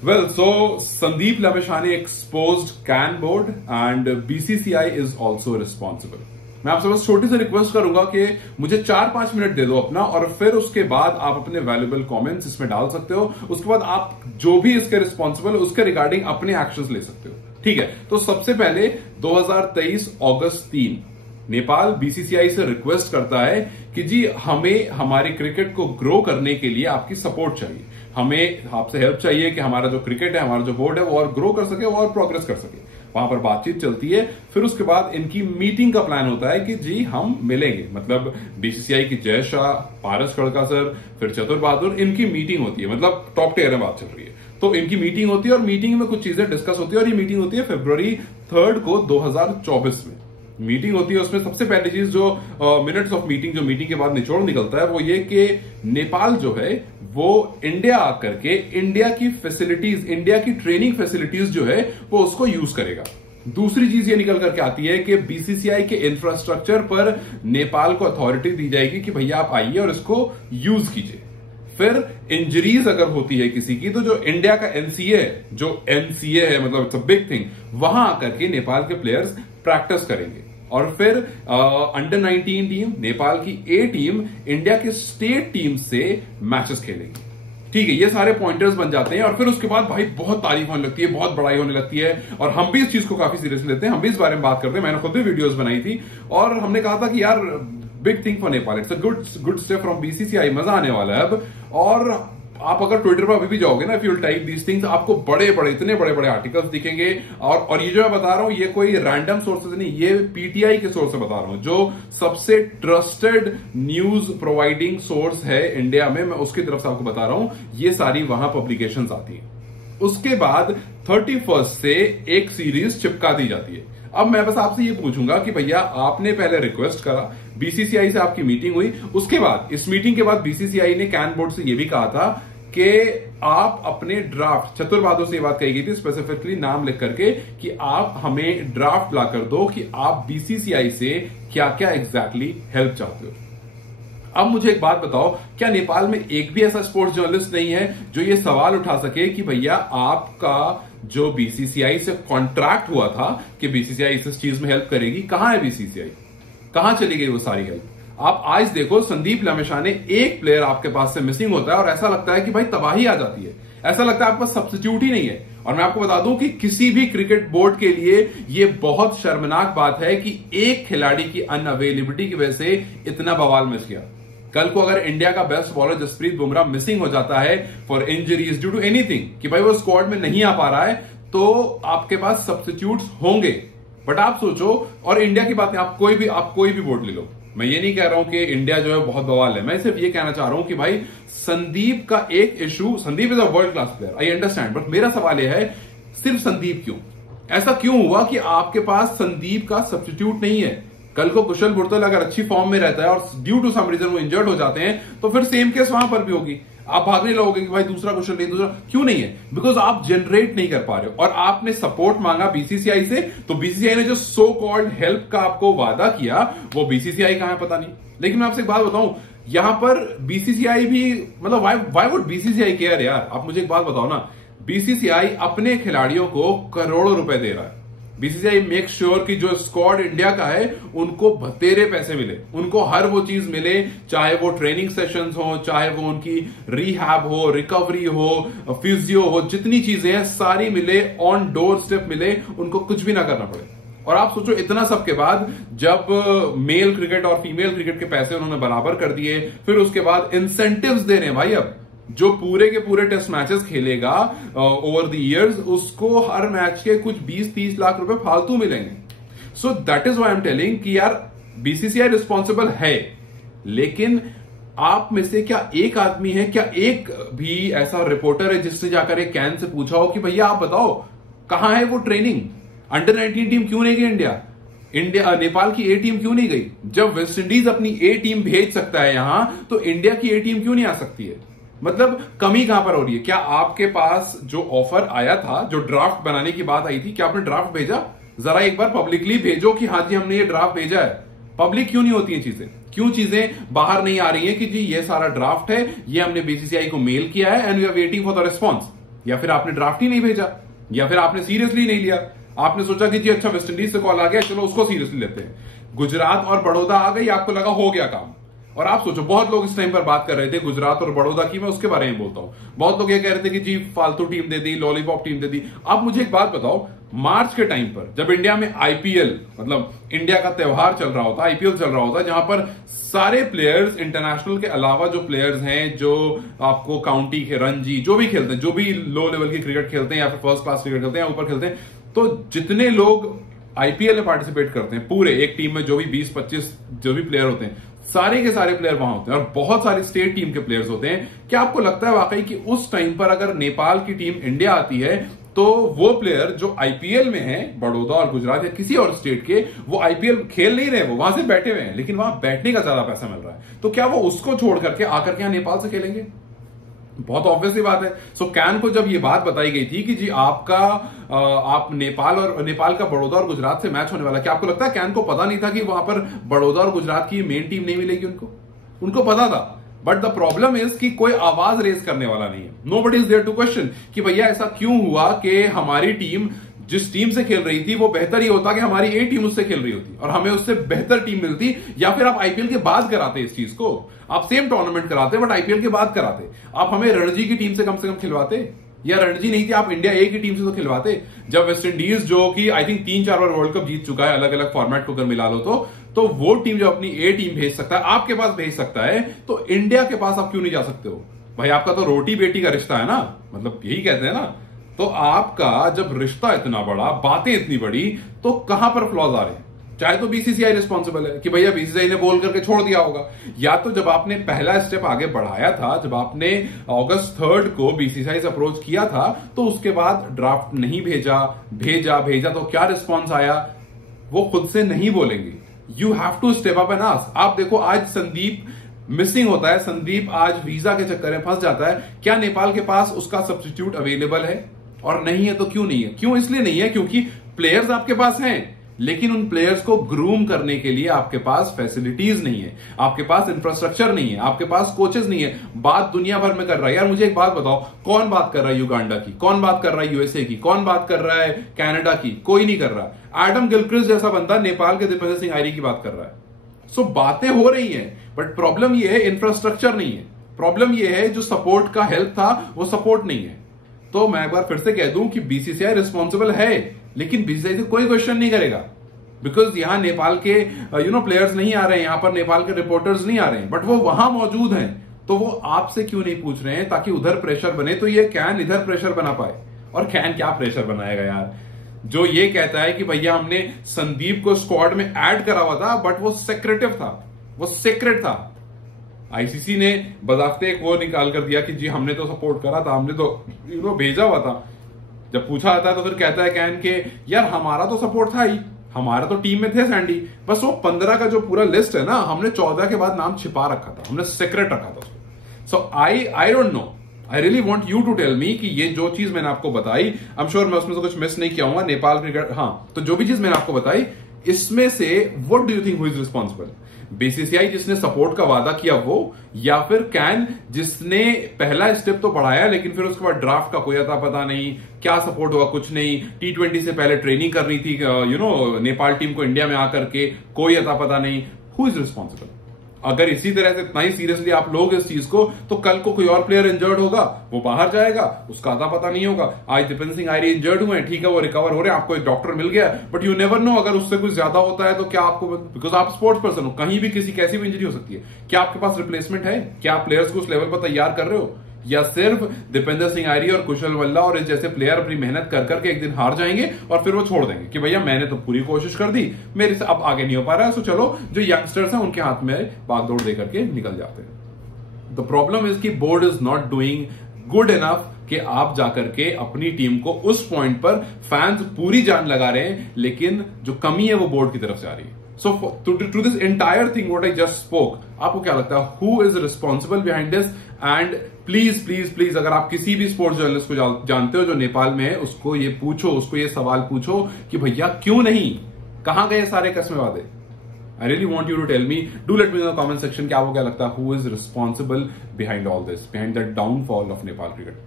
Well, so Sandeep Lameshani exposed CAN board and BCCI is also responsible. मैं आपसे बस छोटी सी रिक्वेस्ट करूंगा कि मुझे 4-5 मिनट दे दो अपना, और फिर उसके बाद आप अपने वैल्यूएबल कमेंट्स इसमें डाल सकते हो। उसके बाद आप जो भी इसके रिस्पॉन्सिबल है उसके रिगार्डिंग अपने एक्शंस ले सकते हो। ठीक है, तो सबसे पहले 2023 अगस्त 3 नेपाल बीसीसीआई से रिक्वेस्ट करता है कि जी हमें हमारी क्रिकेट को ग्रो करने के लिए आपकी सपोर्ट चाहिए, हमें आपसे हेल्प चाहिए कि हमारा जो क्रिकेट है, हमारा जो बोर्ड है वो और ग्रो कर सके और प्रोग्रेस कर सके। वहां पर बातचीत चलती है, फिर उसके बाद इनकी मीटिंग का प्लान होता है कि जी हम मिलेंगे, मतलब बीसीसीआई की जय शाह, पारस खड़का सर, फिर चतुर बहादुर, इनकी मीटिंग होती है, मतलब टॉप टियर में बात चल रही है। तो इनकी मीटिंग होती है और मीटिंग में कुछ चीजें डिस्कस होती है, और ये मीटिंग होती है फरवरी 3 को 2024 में मीटिंग होती है। उसमें सबसे पहली चीज जो मिनट्स ऑफ मीटिंग, जो मीटिंग के बाद निचोड़ निकलता है, वो ये कि नेपाल जो है वो इंडिया आकर के इंडिया की फैसिलिटीज, इंडिया की ट्रेनिंग फैसिलिटीज जो है वो उसको यूज करेगा। दूसरी चीज ये निकल करके आती है कि बीसीसीआई के इंफ्रास्ट्रक्चर पर नेपाल को अथॉरिटी दी जाएगी कि भैया आप आइए और इसको यूज कीजिए। फिर इंजरीज अगर होती है किसी की, तो जो इंडिया का एनसीए, जो एनसीए है, मतलब इट्स अ बिग थिंग, वहां आकर के नेपाल के प्लेयर्स प्रैक्टिस करेंगे। और फिर अंडर 19 टीम, नेपाल की ए टीम इंडिया के स्टेट टीम से मैचेस खेलेंगी। ठीक है, ये सारे पॉइंटर्स बन जाते हैं, और फिर उसके बाद भाई बहुत तारीफ होने लगती है, बहुत बड़ाई होने लगती है, और हम भी इस चीज को काफी सीरियसली लेते हैं, हम भी इस बारे में बात करते हैं। मैंने खुद भी वीडियोस बनाई थी और हमने कहा था कि यार big thing for Nepal, it's a good step from BCCI, मजा आने वाला है अब। और आप अगर ट्विटर पर अभी भी जाओगे ना, if you will type these things, आपको बड़े बड़े, इतने बड़े बड़े आर्टिकल्स दिखेंगे। और ये जो मैं बता रहा हूं, ये कोई रैंडम सोर्सेज नहीं, ये पीटीआई के सोर्स से बता रहा हूं, जो सबसे ट्रस्टेड न्यूज प्रोवाइडिंग सोर्स है इंडिया में, मैं उसकी तरफ से आपको बता रहा हूं। ये सारी वहां पब्लिकेशंस आती हैं। उसके बाद 31 से एक सीरीज चिपका दी जाती है। अब मैं बस आपसे ये पूछूंगा कि भैया आपने पहले रिक्वेस्ट करा, बीसीसीआई से आपकी मीटिंग हुई, उसके बाद इस मीटिंग के बाद बीसीसीआई ने कैन बोर्ड से ये भी कहा था कि आप अपने ड्राफ्ट, चतुर बहादुर से ये बात कही गई थी स्पेसिफिकली नाम लिख करके, कि आप हमें ड्राफ्ट ला कर दो कि आप बीसीसीआई से क्या क्या एग्जैक्टली हेल्प चाहते हो। अब मुझे एक बात बताओ, क्या नेपाल में एक भी ऐसा स्पोर्ट्स जर्नलिस्ट नहीं है जो ये सवाल उठा सके कि भैया आपका जो बीसीसीआई से कॉन्ट्रैक्ट हुआ था कि बीसीसीआई इस चीज में हेल्प करेगी, कहां है बीसीसीआई, कहां चली गई वो सारी हेल्प? आप आज देखो, संदीप लामेशाने, एक प्लेयर आपके पास से मिसिंग होता है और ऐसा लगता है कि भाई तबाही आ जाती है, ऐसा लगता है आपके पास सब्स्टिट्यूट ही नहीं है। और मैं आपको बता दूं कि किसी भी क्रिकेट बोर्ड के लिए यह बहुत शर्मनाक बात है कि एक खिलाड़ी की अनअवेलेबिलिटी की वजह से इतना बवाल मच गया। कल को अगर इंडिया का best bowler Jasprit Bumrah missing हो जाता है for injuries, due to anything, कि भाई वो स्क्वाड में नहीं आ पा रहा है, तो आपके पास सब्स्टिट्यूट्स होंगे। बट आप सोचो, और इंडिया की बात नहीं, आप कोई भी बोर्ड ले लो, मैं ये नहीं कह रहा हूं कि इंडिया जो है बहुत बवाल है, मैं सिर्फ ये कहना चाह रहा हूं कि भाई संदीप का एक issue, Sandeep is a world class player, I understand, but मेरा सवाल यह है सिर्फ संदीप क्यों? ऐसा क्यों हुआ कि आपके पास संदीप का सब्स्टिट्यूट नहीं है? कल को कुशल बुर्तल अगर अच्छी फॉर्म में रहता है और ड्यू टू सम रीजन वो इंजर्ड हो जाते हैं, तो फिर सेम केस वहां पर भी होगी। आप भागने लगोगे कि भाई दूसरा कुशल नहीं, दूसरा क्यों नहीं है? बिकॉज आप जनरेट नहीं कर पा रहे हो, और आपने सपोर्ट मांगा बीसीसीआई से, तो बीसीसीआई ने जो सो कॉल्ड हेल्प का आपको वादा किया, वो बीसीसीआई कहां है पता नहीं। लेकिन मैं आपसे एक बात बताऊं, यहां पर बीसीसीआई भी, मतलब व्हाई वुड बीसीसीआई केयर यार? आप मुझे एक बात बताओ ना, बीसीसीआई अपने खिलाड़ियों को करोड़ों रुपए दे रहा है। बीसीसीआई मेक श्योर कि जो स्क्वाड इंडिया का है उनको बतेरे पैसे मिले, उनको हर वो चीज मिले, चाहे वो ट्रेनिंग सेशंस हो, चाहे वो उनकी रिहैब हो, रिकवरी हो, फिजियो हो, जितनी चीजें हैं सारी मिले, ऑन डोर स्टेप मिले, उनको कुछ भी ना करना पड़े। और आप सोचो, इतना सब के बाद जब मेल क्रिकेट और फीमेल क्रिकेट के पैसे उन्होंने बराबर कर दिए, फिर उसके बाद इंसेंटिव्स दे रहे हैं भाई, अब जो पूरे के पूरे टेस्ट मैचेस खेलेगा ओवर द इयर्स, उसको हर मैच के कुछ 20-30 लाख रुपए फालतू मिलेंगे। So that is why I am telling कि यार बीसीसीआई रिस्पॉन्सिबल है, लेकिन आप में से क्या एक आदमी है, क्या एक भी ऐसा रिपोर्टर है जिसने जाकर एक कैन से पूछा हो कि भैया आप बताओ कहां है वो ट्रेनिंग? अंडर 19 टीम क्यों नहीं गई इंडिया? नेपाल की ए टीम क्यों नहीं गई? जब वेस्ट इंडीज अपनी ए टीम भेज सकता है यहां, तो इंडिया की ए टीम क्यों नहीं आ सकती है? मतलब कमी कहां पर हो रही है? क्या आपके पास जो ऑफर आया था, जो ड्राफ्ट बनाने की बात आई थी, क्या आपने ड्राफ्ट भेजा? जरा एक बार पब्लिकली भेजो कि हाँ जी हमने ये ड्राफ्ट भेजा है। पब्लिक क्यों नहीं होती है चीजें? क्यों चीजें बाहर नहीं आ रही हैं कि जी ये सारा ड्राफ्ट है, ये हमने बीसीसीआई को मेल किया है and we are waiting for the response? या फिर आपने ड्राफ्ट ही नहीं भेजा, या फिर आपने सीरियसली नहीं लिया। आपने सोचा कि जी अच्छा वेस्ट इंडीज से कॉल आ गया, चलो उसको सीरियसली लेते हैं। गुजरात और बड़ौदा आ गई, आपको लगा हो गया काम। और आप सोचो, बहुत लोग इस टाइम पर बात कर रहे थे गुजरात और बड़ौदा की, मैं उसके बारे में बोलता हूं। बहुत लोग ये कह रहे थे कि जी फालतू टीम दे दी, लॉलीपॉप टीम दे दी। आप मुझे एक बात बताओ, मार्च के टाइम पर जब इंडिया में आईपीएल, मतलब इंडिया का त्यौहार चल रहा होता, आईपीएल चल रहा होता, जहां पर सारे प्लेयर्स इंटरनेशनल के अलावा जो प्लेयर्स हैं, जो आपको काउंटी के रणजी जो भी खेलते हैं, जो भी लो लेवल की क्रिकेट खेलते हैं या फिर फर्स्ट क्लास क्रिकेट खेलते हैं या ऊपर खेलते हैं, तो जितने लोग आईपीएल में पार्टिसिपेट करते हैं पूरे एक टीम में, जो भी 20-25 जो भी प्लेयर होते हैं, सारे के सारे प्लेयर वहां होते हैं और बहुत सारी स्टेट टीम के प्लेयर्स होते हैं। क्या आपको लगता है वाकई कि उस टाइम पर अगर नेपाल की टीम इंडिया आती है तो वो प्लेयर जो आईपीएल में है, बड़ौदा और गुजरात या किसी और स्टेट के, वो आईपीएल खेल नहीं रहे, वो वहां से बैठे हुए हैं, लेकिन वहां बैठने का ज्यादा पैसा मिल रहा है, तो क्या वो उसको छोड़ करके आकर के यहां नेपाल से खेलेंगे? बहुत ऑब्वियस सी बात है। सो कैन को जब ये बात बताई गई थी कि जी आपका आप नेपाल का बड़ौदा और गुजरात से मैच होने वाला, क्या आपको लगता है कैन को पता नहीं था कि वहां पर बड़ौदा और गुजरात की मेन टीम नहीं मिलेगी? उनको पता था, बट द प्रॉब्लम इज कि कोई आवाज रेज करने वाला नहीं है। Nobody is there to question कि भैया ऐसा क्यों हुआ कि हमारी टीम जिस टीम से खेल रही थी वो बेहतर ही होता कि हमारी ए टीम उससे खेल रही होती और हमें उससे बेहतर टीम मिलती, या फिर आप आईपीएल के बाद कराते इस चीज को, आप सेम टूर्नामेंट कराते बट आईपीएल के बाद कराते, आप हमें रणजी की टीम से कम खिलवाते, या रणजी नहीं थी आप इंडिया ए की टीम से तो खिलवाते। जब वेस्ट इंडीज जो कि आई थिंक 3-4 बार वर्ल्ड कप जीत चुका है अलग अलग फॉर्मेट को अगर मिला लो तो वो टीम जो अपनी ए टीम भेज सकता है, आपके पास भेज सकता है, तो इंडिया के पास आप क्यों नहीं जा सकते हो? भाई आपका तो रोटी बेटी का रिश्ता है ना, मतलब यही कहते हैं ना। तो आपका जब रिश्ता इतना बड़ा, बातें इतनी बड़ी, तो कहां पर फ्लॉज आ रहे हैं? चाहे तो बीसीसीआई रिस्पॉन्सिबल है कि भैया बीसीसीआई ने बोल करके छोड़ दिया होगा, या तो जब आपने पहला स्टेप आगे बढ़ाया था, जब आपने अगस्त 3 को बीसीसीआई से अप्रोच किया था, तो उसके बाद ड्राफ्ट नहीं भेजा तो क्या रिस्पॉन्स आया वो खुद से नहीं बोलेंगे। You have to step up and ask. आप देखो आज संदीप मिसिंग होता है, संदीप आज वीजा के चक्कर में फंस जाता है, क्या नेपाल के पास उसका सब्स्टिट्यूट अवेलेबल है? और नहीं है तो क्यों नहीं है? क्यों इसलिए नहीं है क्योंकि प्लेयर्स आपके पास हैं, लेकिन उन प्लेयर्स को ग्रूम करने के लिए आपके पास फैसिलिटीज नहीं है, आपके पास इंफ्रास्ट्रक्चर नहीं है, आपके पास कोचेस नहीं है। बात दुनिया भर में कर रहा है। यार मुझे एक बात बताओ, कौन बात कर रहा है युगांडा की? कौन बात कर रहा है यूएसए की? कौन बात कर रहा है कनाडा की? कोई नहीं कर रहा। एडम गिलक्रिस्ट जैसा बंदा नेपाल के दीपेंद्र सिंह आर्य की बात कर रहा है। सो बातें हो रही हैं, बट प्रॉब्लम यह है इंफ्रास्ट्रक्चर नहीं है। प्रॉब्लम यह है जो सपोर्ट का हेल्प था वो सपोर्ट नहीं है। तो मैं एक बार फिर से कह दूं कि बीसीसीआई रिस्पॉन्सिबल है, लेकिन बीसीसीआई से कोई क्वेश्चन नहीं करेगा, बिकॉज यहां नेपाल के प्लेयर्स नहीं आ रहे हैं, यहां पर नेपाल के रिपोर्टर्स नहीं आ रहे हैं, बट वो वहां मौजूद हैं। तो वो आपसे क्यों नहीं पूछ रहे हैं ताकि उधर प्रेशर बने, तो ये कैन इधर प्रेशर बना पाए। और कैन क्या प्रेशर बनाएगा यार, जो ये कहता है कि भैया हमने संदीप को स्क्वाड में ऐड करा हुआ था, बट वो सेक्रेटिव था, वो सीक्रेट था। आईसीसी ने बजाफ्ते एक वो निकाल कर दिया कि जी हमने तो सपोर्ट करा था, हमने तो भेजा हुआ था। जब पूछा जाता है तो फिर कहता है कैन के यार हमारा तो सपोर्ट था ही, हमारा तो टीम में थे सैंडी, बस वो 15 का जो पूरा लिस्ट है ना, हमने 14 के बाद नाम छिपा रखा था, हमने सीक्रेट रखा था उसको। So I don't know, I really want you to tell me कि ये जो चीज मैंने आपको बताई, आई एम श्योर मैं उसमें से कुछ मिस नहीं किया हूँ। नेपाल क्रिकेट, हाँ, तो जो भी चीज मैंने आपको बताई इसमें से what do you think who is responsible? BCCI जिसने सपोर्ट का वादा किया वो, या फिर कैन जिसने पहला स्टेप तो बढ़ाया लेकिन फिर उसके बाद ड्राफ्ट का कोई अता पता नहीं, क्या सपोर्ट हुआ कुछ नहीं, T20 से पहले ट्रेनिंग करनी थी नेपाल टीम को इंडिया में आकर के, कोई अता पता नहीं। Who is responsible? अगर इसी तरह से इतना ही सीरियसली आप लोग इस चीज को, तो कल को कोई और प्लेयर इंजर्ड होगा, वो बाहर जाएगा, उसका अता पता नहीं होगा। आज दीपेंद्र सिंह आर्य इंजर्ड हुए हैं, ठीक है, वो रिकवर हो रहे हैं, आपको एक डॉक्टर मिल गया, बट यू नेवर नो, अगर उससे कुछ ज्यादा होता है तो क्या आपको, बिकॉज आप स्पोर्ट्स पर्सन हो, कहीं भी किसी कैसी भी इंजरी हो सकती है, क्या आपके पास रिप्लेसमेंट है? क्या आप प्लेयर्स को उस लेवल पर तैयार कर रहे हो? या सिर्फ दीपेंद्र सिंह आर्य और कुशल वल्ला और इस जैसे प्लेयर अपनी मेहनत कर करके एक दिन हार जाएंगे और फिर वो छोड़ देंगे कि भैया मैंने तो पूरी कोशिश कर दी, मेरे से अब आगे नहीं हो पा रहा है, सो चलो जो यंगस्टर्स हैं उनके हाथ में बागदौड़ दे करके निकल जाते हैं। द प्रॉब्लम इज कि board is not doing good enough कि आप जाकर के अपनी टीम को उस पॉइंट पर, फैंस पूरी जान लगा रहे हैं लेकिन जो कमी है वो बोर्ड की तरफ से आ रही है। So to this entire thing what I just spoke, आपको क्या लगता है who is responsible behind this? And please अगर आप किसी भी स्पोर्ट्स जर्नलिस्ट को जानते हो जो नेपाल में है, उसको ये पूछो, उसको ये सवाल पूछो कि भैया क्यों नहीं, कहां गए सारे कस्मे वादे? I really want you to tell me. Do let me know in the comment section कि आपको क्या लगता है who is responsible behind all this, behind the downfall of Nepal cricket.